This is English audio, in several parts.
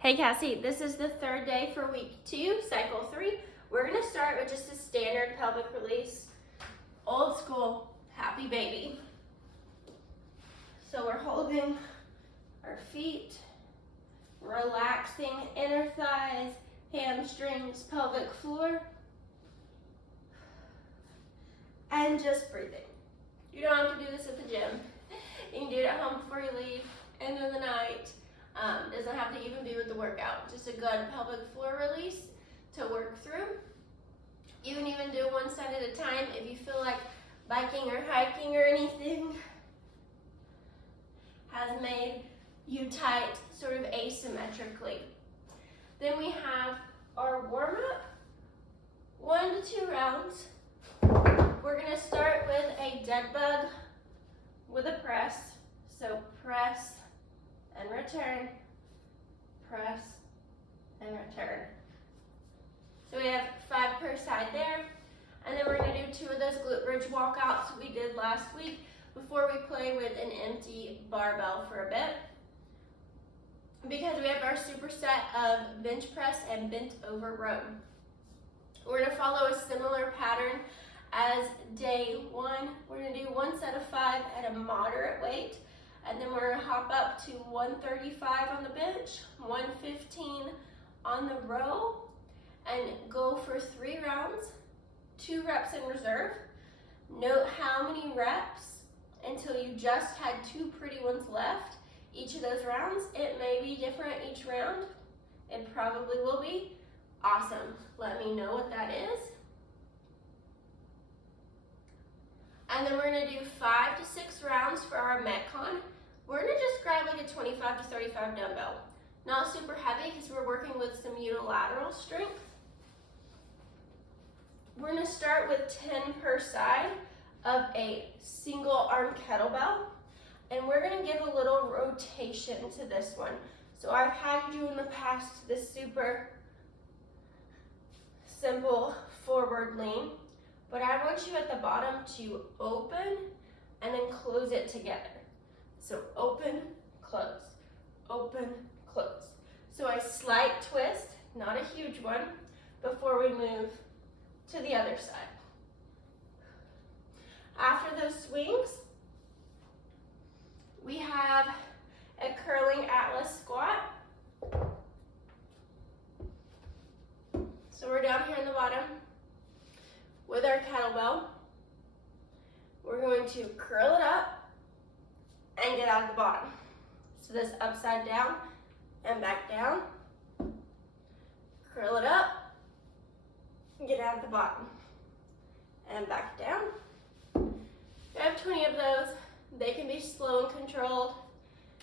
Hey Cassie, this is the third day for week 2, cycle 3. We're gonna start with just a standard pelvic release, old school, happy baby. So we're holding our feet, relaxing inner thighs, hamstrings, pelvic floor, and just breathing. You don't have to do this at the gym. You can do it at home before you leave, end of the night. Doesn't have to even be with the workout. Just a good pelvic floor release to work through. You can even do one side at a time if you feel like biking or hiking or anything has made you tight sort of asymmetrically. Then we have our warm-up, 1 to 2 rounds. We're gonna start with a dead bug with a press. So press and return, press and return. So we have 5 per side there. And then we're gonna do 2 of those glute bridge walkouts we did last week before we play with an empty barbell for a bit. Because we have our superset of bench press and bent over row. We're gonna follow a similar pattern as day 1. We're gonna do 1 set of 5 at a moderate weight. And then we're gonna hop up to 135 on the bench, 115 on the row, and go for 3 rounds, 2 reps in reserve. Note how many reps until you just had 2 pretty ones left. Each of those rounds, it may be different each round. It probably will be. Awesome, let me know what that is. And then we're gonna do 5 to 6 rounds for our Metcon. We're gonna just grab like a 25 to 35 dumbbell. Not super heavy because we're working with some unilateral strength. We're gonna start with 10 per side of a single arm kettlebell. And we're gonna give a little rotation to this one. So I've had you in the past this super simple forward lean, but I want you at the bottom to open and then close it together. So open, close, open, close. So a slight twist, not a huge one, before we move to the other side. After those swings, we have a curling Atlas squat. So we're down here in the bottom with our kettlebell. We're going to curl it up and get out of the bottom. So this upside down and back down. Curl it up, get out of the bottom, and back down. I have 20 of those. They can be slow and controlled,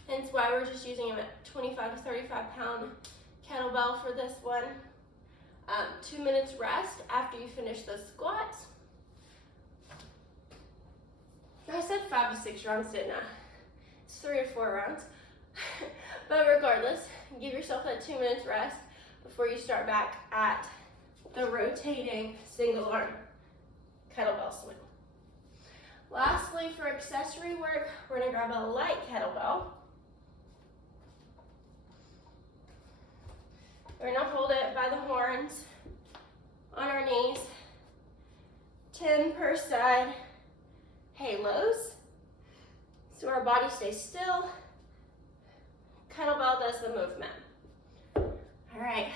hence why we're just using a 25 to 35 pound kettlebell for this one. 2 minutes rest after you finish those squats. I said 5 to 6 rounds, didn't I? It's 3 or 4 rounds. But regardless, give yourself that 2 minutes rest before you start back at the rotating single arm kettlebell swing. Lastly, for accessory work, we're gonna grab a light kettlebell. We're gonna hold it by the horns on our knees. 10 per side halos. So our body stays still. Kettlebell does the movement. All right,